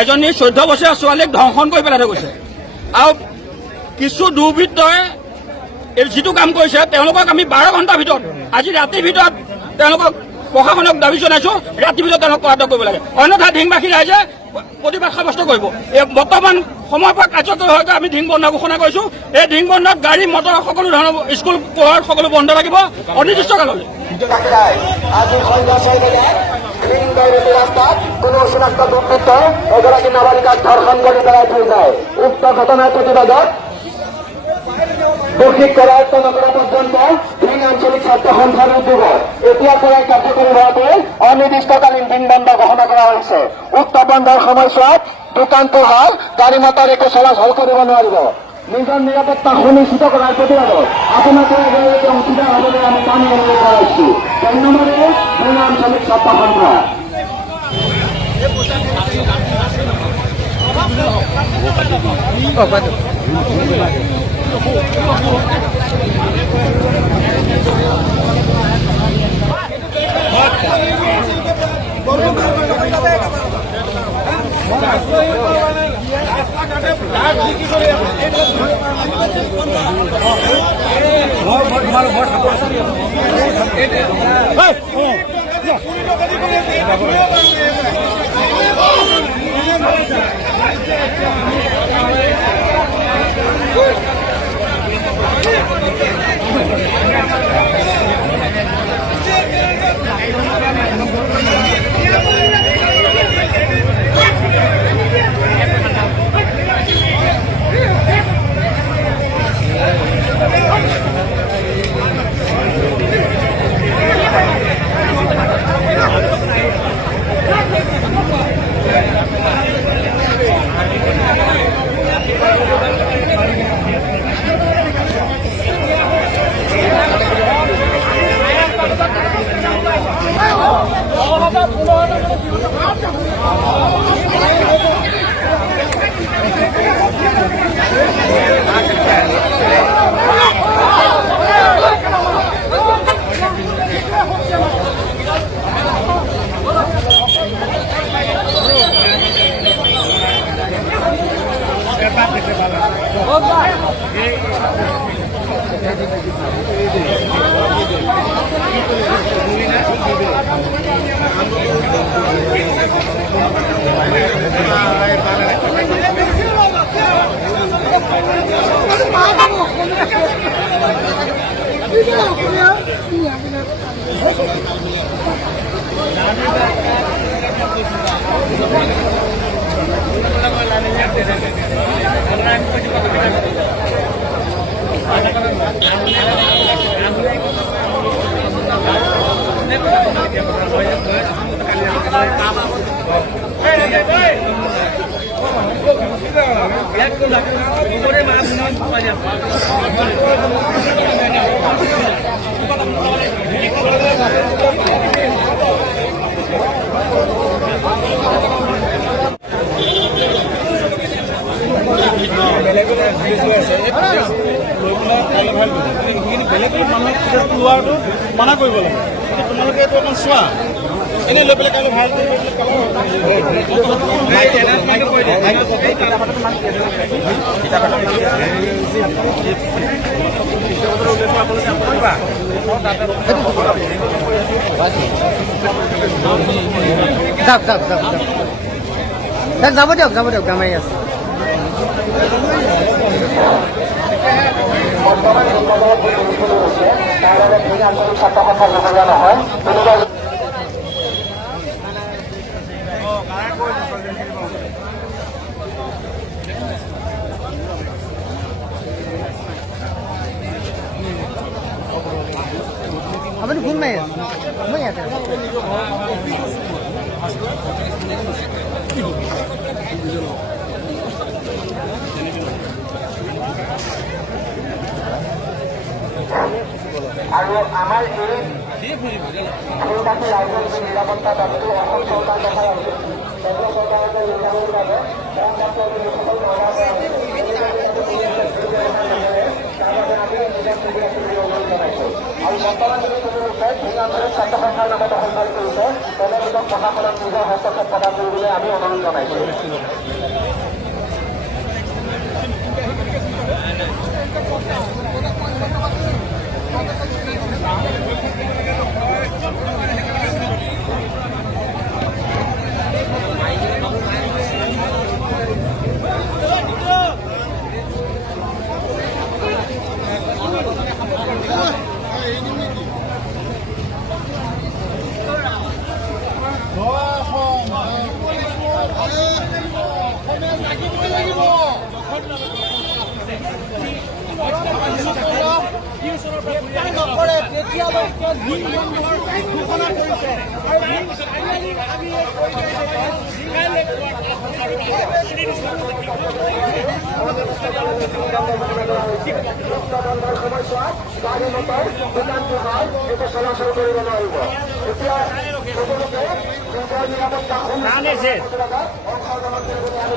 এজনী 14 বছৰীয়া ছোৱালীক ধৰ্ষণ কৰি পেলাই থৈ গৈছে আৰু কিছু দুৰ্বৃত্তই এই যিটো কাম কৰিছে তেওঁলোকক আমি 12 ঘণ্টাৰ ভিতৰত আজি ৰাতিৰ ভিতৰত তেওঁলোকক প্ৰশাসনক দাবী জনাইছো ৰাতিৰ ভিতৰত তেওঁলোকক পলাতক কৰিব লাগে অন্যথা ঢিংবাসী ৰাইজে প্ৰতিবাদ সাব্যস্ত কৰিব বৰ্তমান সময়ৰ পৰা কাৰ্যকৰী হোৱাকৈ আমি ঢিং বন্ধ ঘোষণা কৰিছো এই ঢিং বন্ধত গাড়ী মটৰ সকলো ধৰণৰ স্কুল পোহৰ সকলো বন্ধ লাগিব অনিৰ্দিষ্ট কাললৈ আজি সন্ধ্যা 6 বজাত ৰাস্তাত কোনো অচিনাক্ত দুৰ্বৃত্ত এগৰাকী নাবালিকাক ধৰ্ষণ কৰে পেলাই থৈ যায় উক্ত ঘটনাৰ প্ৰতিবাদত দোষী কৰায়ত্ব নকৰা পৰ্যন্ত ঢিং আঞ্চলিক ছাত্ৰ সন্থাৰ উদ্যোগত এতিয়াৰ পৰাই কাৰ্যকৰী হোৱাকৈ অনিৰ্দিষ্টকালীন ঢিং বন্ধ ঘোষণা কৰা হৈছে উক্ত বন্ধৰ সময়ছোৱাত দোকান পোহাৰ গাড়ী মটৰ একো চলাচল কৰিব নোৱাৰিব নিজৰ নিৰাপত্তা সুনিশ্চিত কৰাৰ প্ৰতিবাদত আপোনাক অংশীদাৰ হ'বলৈ আমি টানি অনুৰোধ কৰাইছো ধন্যবাদে ঢিং আঞ্চলিক ছাত্ৰ সন্থা মানা কৰিব লাগে তোমালোকে এইটো অকণ চোৱা এনে লৈ পেলাই কাইলৈ ভাল যাব দিয়ক গামাৰি আছে বৰ্তমান তাৰ বাবে ঢিং আঞ্চলিক ছাত্ৰ সন্থাৰ জগৰীয়া নহয় আপুনি ফোন মাৰি আছে মই ইয়াতে আৰু আমাৰ এই তিনিটাকে ৰাইজৰ যি নিৰাপত্তা দাবীটো অসম চৰকাৰ তথা কেন্দ্ৰ চৰকাৰৰ নিৰ্ধাৰণৰ বাবে আৰু বৰ্তমান যদি কোনো তেওঁলোকে ঢিং আঞ্চলিক ছাত্ৰ সন্থাৰ নামত দখল কৰিছে তেনেলোকক প্ৰশাসনক নিজৰ হস্তক্ষেপ প্ৰদান কৰিবলৈ আমি অনুৰোধ জনাইছোঁ। বন্ধৰ সময়ছোৱাত গাড়ী মটৰ দোকান পোহাৰ এইটো চলাচল কৰিব নোৱাৰিব। এতিয়া সকলোকে নিজৰ নিৰাপত্তা অংশগ্ৰহণ কৰিবলৈ আমি